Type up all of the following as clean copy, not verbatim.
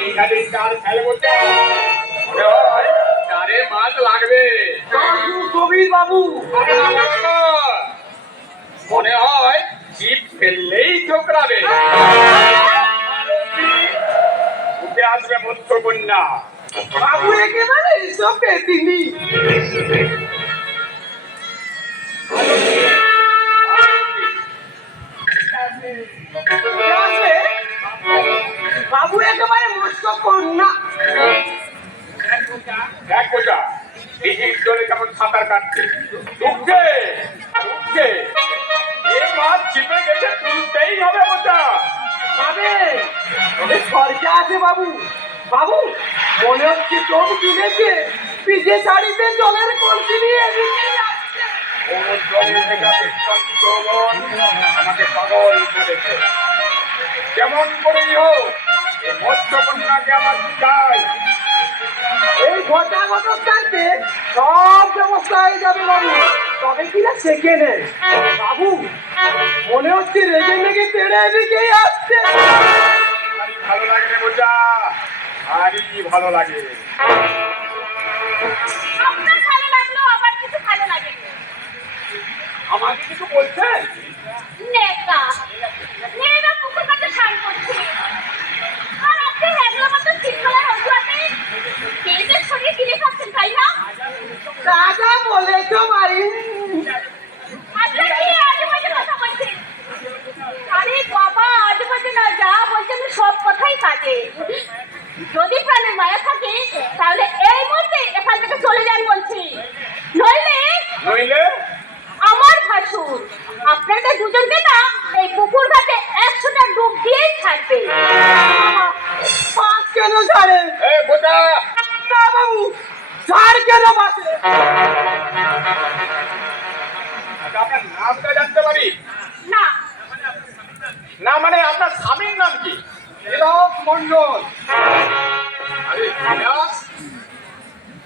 এইখানে চার ফেলবো চারে মাছ লাগবে কবির বাবু। মনে হয় জিপ ফেললেই ঠোকরাবে। উঠে আসবে মৎস্য কন্যা। বাবু একেবারে সব পেতিনি। বাবু একেবারে মৎস্য কন্যা। দেখ বোঝা দিঘির জলে কেমন সাঁতার কাটছে। ঢুকছে ঢুকছে এ মাছ চিপে গেছে, তুলতেই হবে বোঝা। বাবে খরচা আছে বাবু। বাবু মনে হচ্ছে চোখ কিনেছে, পিঠে শাড়িতে জলের কলসি নিয়ে এদিকে যাচ্ছে। আমাকে পাগল করেছে। যেমন করেই হোক এই মৎস্য কন্যাকে আমার চাই। এই ঘটা ঘটক কাটতে সব ব্যবস্থা হয়ে যাবে বাবু, তবে কিনা সেকেন্ডে। বাবু মনে হচ্ছে রেগে রেগে তেড়ে এদিকেই আসছে। ভালো লাগে রে বোঝা, আরই ভালো লাগে। আপনার ভালো লাগলো, আবার কিছু ভালো লাগে। আমাকে কিছু বলছেন? নেতা মেয়েরা পুকুর কাছে স্নান করছে, আর আপনি হ্যাগলা মতো শৃঙ্খলার অজুহাতে মেয়েদের সঙ্গে গিলে খাচ্ছেন, তাই না? রাজা বলে তো মারি। আপনার কি আজে বাজে কথা বলছেন? আরে বাবা, আজে বাজে না, যা বলছেন সব কথাই কাজে। যদি প্রাণের মায়া থাকে তাহলে এই মুহূর্তে এখান থেকে চলে যান বলছি, নইলে নইলে আমার ভাসুর আপনাদের দুজনকে না এই পুকুর ঘাটে 100টা ডুব দিয়েই ছাড়বে। পাঁচ কেন ছাড়ে? এ বোঝা না বাবু, ছাড় কেন বাসে? আচ্ছা, আপনার নামটা জানতে পারি? না, না মানে আপনার স্বামীর নাম কি? বিলাস মন্ডল। আরে বিলাস?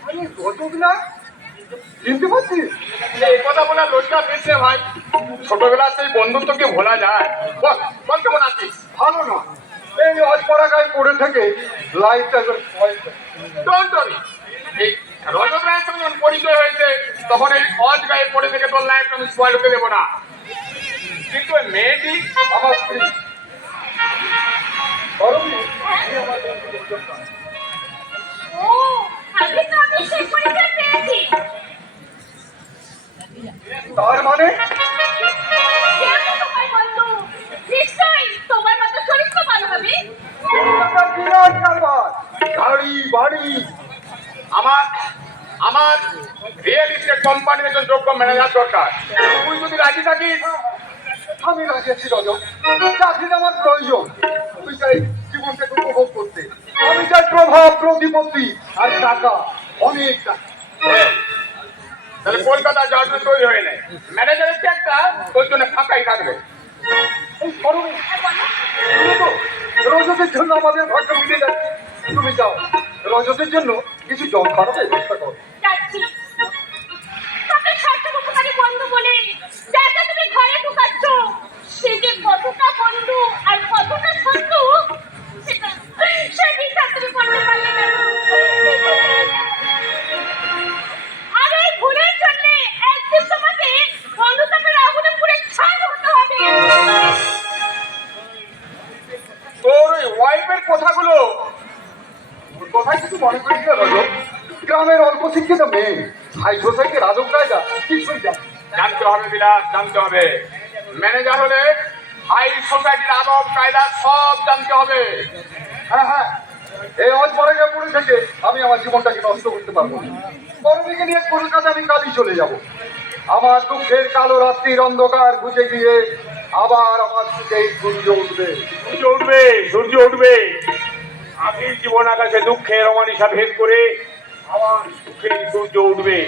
আরে ঘটক না, চিনতে পারছিস? এই কথা বলা লজ্জা পেয়েছে ভাই। ছোটবেলার সেই বন্ধুত্ব কি ভোলা যায়? বল বল কেমন আছিস? ভালো না, এই অজপড়া গায়ে পড়ে থেকে লাইফটা ডোন্ট ওয়ারি, এই রজত রায়ের সঙ্গে যখন পরিচয় হয়েছে তখন এই অজ গায়ে পড়ে থেকে তোর লাইফটা আমি স্পয়েল হতে দেবো না। কিন্তু ওই মেয়েটি আমার স্ত্রী। ও আমি তো আমি সেই পরিচয় পেয়েছি। তার মানে কেমন তোমার বন্ধু? নিশ্চয়ই তোমার মতো চরিত্রবান হবে। একটা বিরাট কারবার, গাড়ি বাড়ি। আমার আমার রিয়েল এস্টেট কোম্পানির একজন যোগ্য ম্যানেজার দরকার। তুই যদি রাজি থাকিস আমি রাজি আছি রজক, চাকরির আমার প্রয়োজন। আমি চাই জীবনটাকে উপভোগ করতে। আমি চাই প্রভাব, প্রতিপত্তি আর টাকা, অনেক টাকা। তাহলে কলকাতা যাওয়ার জন্য তৈরি হয়ে নেয়। ম্যানেজারের চেকটা তোর জন্য ফাঁকাই থাকবে। এই করো, রজতের জন্য আমাদের ভাগ্য মিলে যাচ্ছে। তুমি যাও, রজতের জন্য কিছু জল খাওয়ার ব্যবস্থা করো। যাচ্ছি। তবে সার্থক উপকারী বন্ধু বলে যাকে তুমি ঘরে ঢুকাচ্ছ, সে যে কতটা বন্ধু আর কতটা শত্রু সে বিচার তুমি করতে পারলে না। আর এই ভুলের জন্য একদিন তোমাকে বন্ধুত্বের আগুনে পুড়ে ছাই হতে হবে। তোর ওই ওয়াইফের কথাগুলো কোথায় কিছু মনে করিস না রজত? গ্রামের অল্প শিক্ষিত মেয়ে, হাই সোসাইটি রাজক রায়গা কিছুই জানে। জানতে হবে বিলাস, জানতে হবে। ম্যানেজার হলে হাই সোসাইটির আদব কায়দা সব জানতে হবে। হ্যাঁ হ্যাঁ, এই অজপড়া গায়ে পড়ে থেকে আমি আমার জীবনটাকে নষ্ট করতে পারবো না। বড়দিকে নিয়ে কলকাতা আমি কালই চলে যাব। আমার দুঃখের কালো রাত্রির অন্ধকার ঘুচে গিয়ে আবার আমার সুখেই সূর্য উঠবে। সূর্য উঠবে, সূর্য উঠবে। আমি জীবন আকাশে দুঃখের অমানিসা ভেদ করে আমার সুখের সূর্য উঠবে।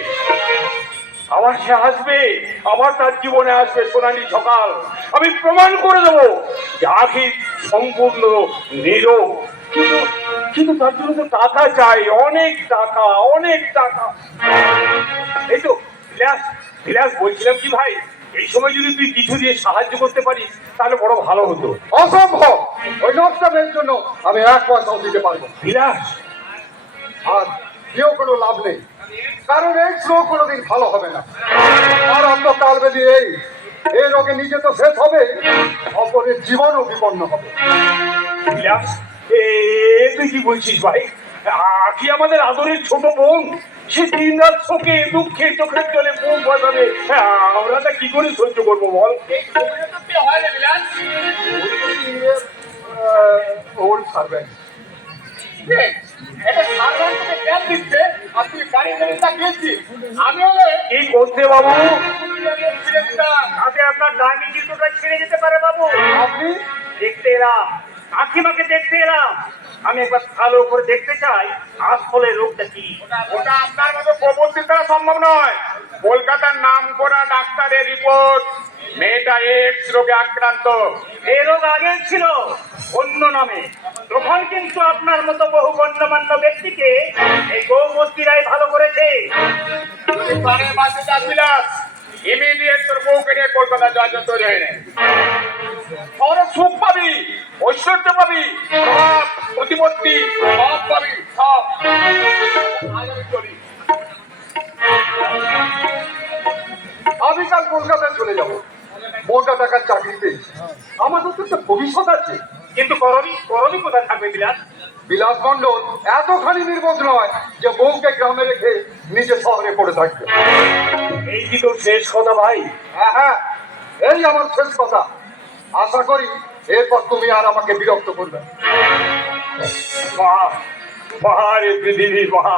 আবার সে আসবে, আবার তার জীবনে আসবে সোনালী সকাল। আমি প্রমাণ করে দেবো যে আখি সম্পূর্ণ নীরব। কিন্তু কিন্তু তার জন্য তো টাকা চাই, অনেক টাকা, অনেক টাকা। এই তো বিলাস, বিলাস বলছিলাম কি ভাই, এই সময় যদি তুই কিছু দিয়ে সাহায্য করতে পারিস তাহলে বড় ভালো হতো। অসম্ভব, ওই নকশা মেয়ের জন্য আমি 1 পয়সাও দিতে পারবো না। বিলাস, আর কেউ কোনো লাভ নেই, কারণ এই রোগ কোনোদিন ভালো হবে না। আর অন্তকাল বেদি এই রোগে নিজে তো শেষ হবে, অপরের জীবনও বিপন্ন হবে। বিলাস, তুই কি বলছিস ভাই? আখি আমাদের আদরের ছোট বোন, সে দিন রাত শোকে দুঃখে চোখের জলে বুক বাজাবে, আমরা তা কি করে সহ্য করবো বল? ওল্ড সার্ভেন্ট কি করতে বাবু? আগে আপনার ডাইনি জুতোটা ছিঁড়ে যেতে পারে বাবু। আপনি দেখতে এলাম, কাকিমাকে দেখতে এলাম। আমি একবার ভালো করে দেখতে চাই আসলে রোগটা কি। ওটা আপনার মতো প্রবর্তিত করা সম্ভব নয়। কলকাতার নাম করা ডাক্তারের রিপোর্ট, মেয়েটা এক্স রোগে আক্রান্ত। এই রোগ আগে ছিল অন্য নামে, তখন কিন্তু আপনার মতো বহু গণ্যমান্য ব্যক্তিকে এই গৌমূর্তিরাই ভালো করেছে। যদি প্রাণের বাঁচতে চাস বিলাস, ইমিডিয়েট তোর বউকে নিয়ে কলকাতা যাওয়ার জন্য তৈরি হয়ে নে। শহরে সুখ পাবি, ঐশ্বর্য পাবি, প্রভাব প্রতিপত্তি সব পাবি, সব। আজ আমি চলি। আমি কাল কলকাতায় চলে যাব, মোটা টাকার চাকরি পেয়েছি, আমাদের তো একটা ভবিষ্যৎ আছে। কিন্তু করবি করবি কোথায় থাকবে বিলাস? বিলাস মণ্ডল এতখানি নির্বোধ নয় যে বউকে গ্রামে রেখে নিজে শহরে পড়ে থাকবে। এই কি তোর শেষ কথা ভাই? হ্যাঁ হ্যাঁ, এই আমার শেষ কথা। আশা করি এরপর তুমি আর আমাকে বিরক্ত করবে না। বাহ বাহ রে পৃথিবী বাহ।